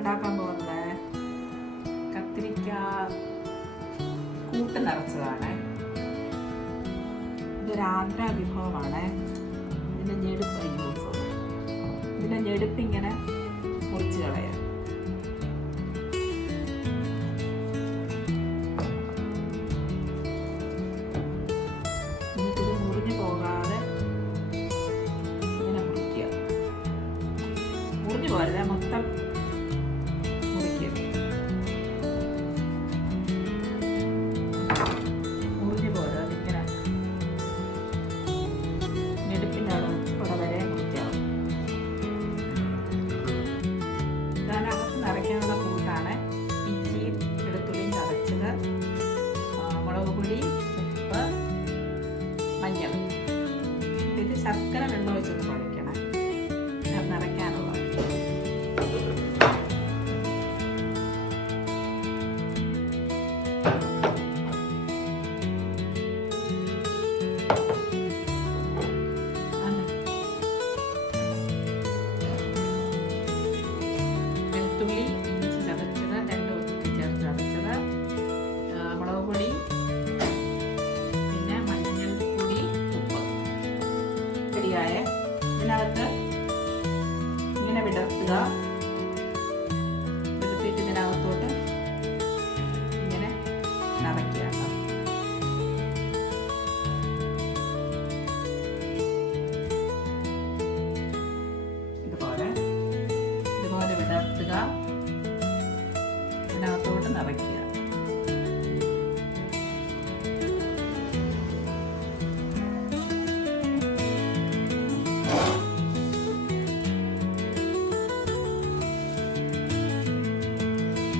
ഉണ്ടാക്കാൻ പോകുന്നത് കത്തിരിക്ക കൂട്ട് നിറച്ചതാണ്. ഇതൊരു ആന്ധ്ര വിഭവമാണ്. ഇതിന്റെ ഞെടുപ്പ് യൂസ്. ഇതിന്റെ ഞെടുപ്പ് ഇങ്ങനെ മുറിച്ച് കളയാം. എന്നിട്ടിത് മുറിഞ്ഞു മഞ്ഞൾ. ഇത് ശർക്കര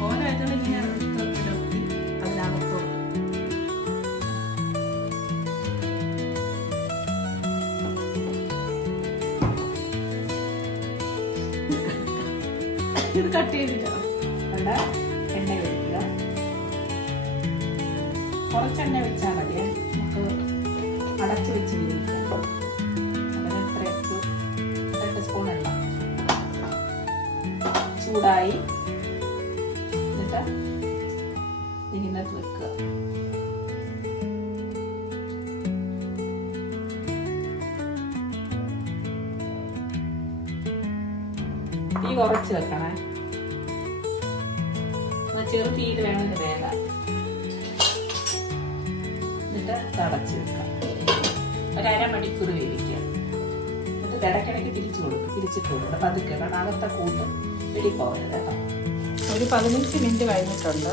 ഓരോ ഇതും ഇങ്ങനെ വിടർത്തി അതിനകത്തോട്ട് ഇത് കട്ട് ചെയ്തിട്ടോ? കണ്ട എണ്ണ ഒഴിക്കുക കുറച്ച് എണ്ണ വെച്ചാൽ മതിയേ നമുക്ക് അടച്ച് വെച്ച് വേവിക്കാം അങ്ങനെ ഇത്ര രണ്ട് സ്പൂൺ എണ്ണ. ചൂടായി. തീ കുറച്ച് വെക്കണേ. ചെറു തീയിൽ വേണം വേകാൻ. എന്നിട്ട് തടച്ച് വെക്കാം. ഒരു അരമണിക്കൂർ വേവിക്കുക. എന്നിട്ട് ഇടയ്ക്കിടയ്ക്ക് തിരിച്ചു കൊടുക്കും. തിരിച്ചിട്ട് കൊടുക്കണം പതുക്കെ കാരണം അകത്തെ കൂട്ട് വെടി പോകരുത് കേട്ടോ. ഒരു പതിനഞ്ച് മിനിറ്റ് കഴിഞ്ഞിട്ടുണ്ട്.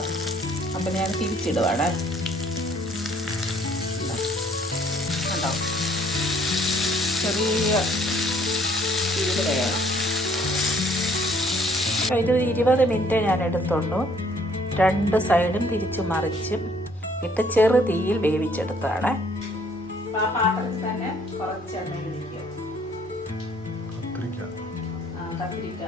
അപ്പം ഞാൻ തിരിച്ചിടുവാണ്. ചെറിയ തീയിൽ വേണം. ഇതൊരു ഇരുപത് മിനിറ്റ് ഞാൻ എടുത്തുള്ളൂ. രണ്ട് സൈഡും തിരിച്ചു മറിച്ചും ഇട്ട് ചെറു തീയിൽ വേവിച്ചെടുത്താണ് ആ പാത്രത്തിൽ തന്നെ കുറച്ച് എണ്ണ ആ കത്തിരിക്ക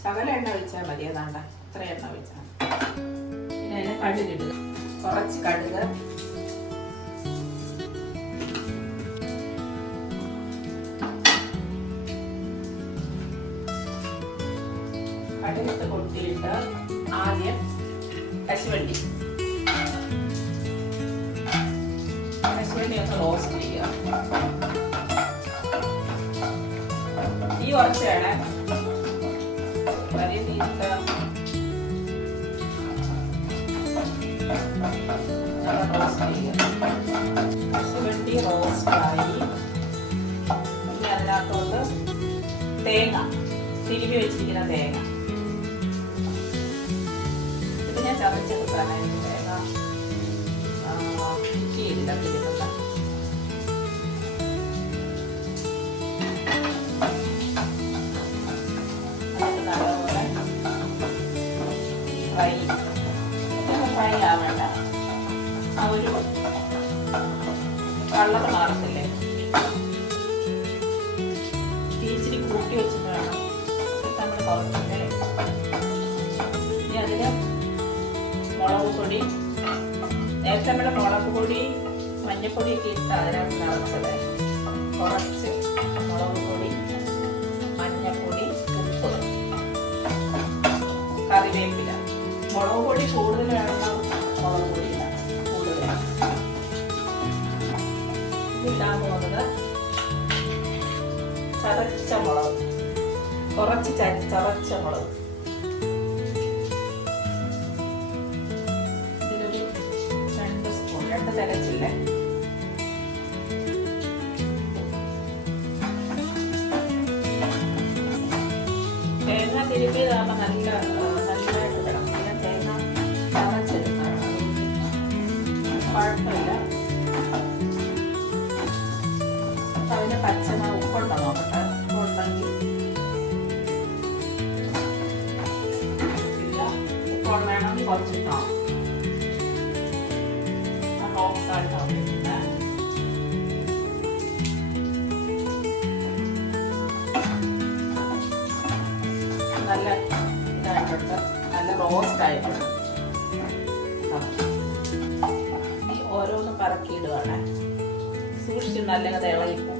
ശകല എണ്ണ ഒഴിച്ചാൽ മതി അതാണ്ട ഇത്ര എണ്ണ ഒഴിച്ചാൽ പിന്നെ അതിന് കടുകിടുക കുറച്ച് കടുക്. കടുകത്ത് കൊട്ടിയിട്ട് ആദ്യം കശുവണ്ടി. കശുവണ്ടി ഒന്ന് റോസ്റ്റ് ചെയ്യുക. ഈ കുറച്ച് വേണം. തീയിട്ട്. റോസ്റ്റ് ചെയ്യുക. കശുവണ്ടി റോസ്റ്റായി ഇനി അതിനകത്തോട്ട് തേങ്ങ. തിരുമ്പി വെച്ചിരിക്കുന്ന തേങ്ങ. ഫ്രൈ ആവേണ്ട ആ കൂട്ടി വെച്ചിട്ട് നമ്മൾ പൊടി നേരത്തെ നമ്മുടെ മുളക് പൊടി മഞ്ഞപ്പൊടിയൊക്കെ ഇട്ട് അതിനകത്ത് നിറച്ചത്. കുറച്ച് മുളക് പൊടി മഞ്ഞപ്പൊടി ഉപ്പ് കറിവേപ്പില. മുളക് പൊടി കൂടുതൽ വേണം മുളക് പൊടി കൂടുതൽ ഇടാൻ പോകുന്നത് ചതച്ച മുളക്. കുറച്ച് ചതച്ച മുളക്. തികച്ചില്ലേ തേങ്ങ തിരുമ്പിയതാകുമ്പോൾ നല്ല നല്ലതായിട്ട് കിടക്കും. പിന്നെ തേങ്ങ ചതച്ചെടുക്കണം. കുഴപ്പമില്ല. അതിന് പച്ചമ ഉപ്പുണ്ടോ നോക്കട്ടെ? ഉപ്പുണ്ടെങ്കിൽ. ഇല്ല. ഉപ്പ് കുറച്ചിട്ടോ റോക്സായിട്ടോ വെക്കുന്നത് നല്ല ഇതായിട്ടുണ്ട് നല്ല റോസ്റ്റ് ആയിട്ടുണ്ട് ഈ ഓരോന്നും പറക്കിയിടുകയാണ് സൂക്ഷിച്ച് നല്ല തിളയിപ്പോ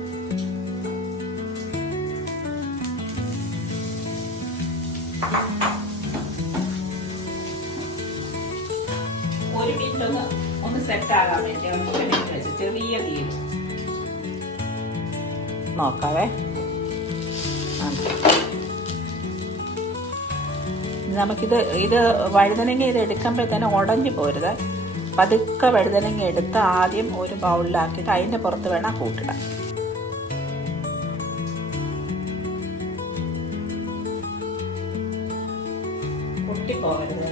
ഒന്ന് ഒന്ന് സെറ്റ് ആകാൻ വേണ്ടി ചെറിയ തീയിൽ നോക്കാവേ. നമുക്കിത് ഇത് വഴുതനങ്ങ ഇത് എടുക്കുമ്പോഴത്തേനും ഉടഞ്ഞു പോരുത്. പതുക്കെ വഴുതനങ്ങ എടുത്ത് ആദ്യം ഒരു ബൗളിലാക്കിയിട്ട് അതിന്റെ പുറത്ത് വേണം കൂട്ടിടാൻ പൊട്ടിപ്പോകരുത്.